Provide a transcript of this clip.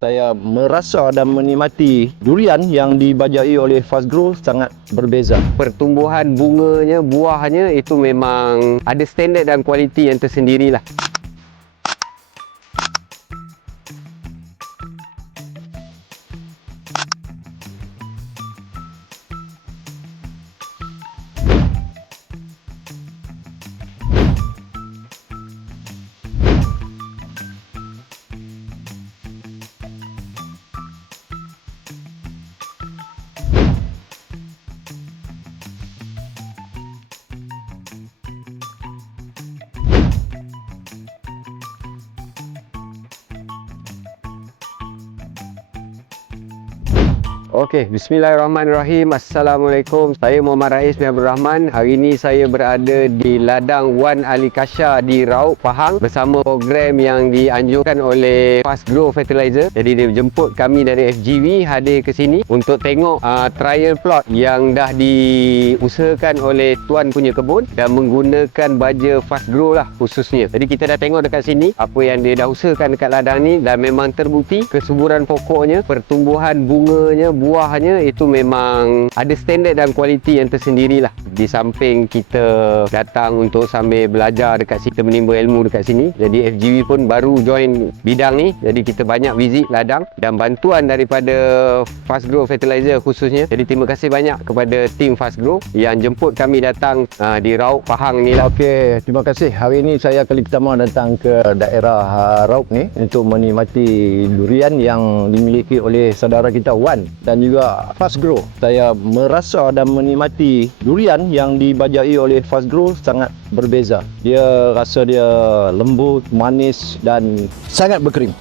Saya merasa dan menikmati durian yang dibajai oleh Fastgrow sangat berbeza. Pertumbuhan bunganya, buahnya itu memang ada standard dan kualiti yang tersendirilah. Okey, bismillahirrahmanirrahim. Assalamualaikum. Saya Muhammad Rais bin Abdul Rahman. Hari ini saya berada di ladang Wan Ali Kasha di Raub, Pahang bersama program yang dianjurkan oleh Fastgrow Fertilizer. Jadi dia jemput kami dari FGV hadir ke sini untuk tengok trial plot yang dah diusahakan oleh tuan punya kebun dan menggunakan baja Fastgrow lah khususnya. Jadi kita dah tengok dekat sini apa yang dia dah usahakan dekat ladang ni dan memang terbukti kesuburan pokoknya, pertumbuhan bunganya, buahnya itu memang ada standard dan kualiti yang tersendirilah. Di samping kita datang untuk sambil belajar dekat sini, kita menimba ilmu dekat sini. Jadi FGV pun baru join bidang ni. Jadi kita banyak visit ladang dan bantuan daripada Fastgrow Fertilizer khususnya. Jadi terima kasih banyak kepada tim Fastgrow yang jemput kami datang di Raub, Pahang ni lah. Okey, terima kasih. Hari ini saya kali pertama datang ke daerah Raub ni untuk menikmati durian yang dimiliki oleh saudara kita Wan dan juga Fastgrow. Saya merasa dan menikmati durian yang dibajai oleh Fastgrow sangat berbeza. Dia rasa dia lembut, manis dan sangat berkering.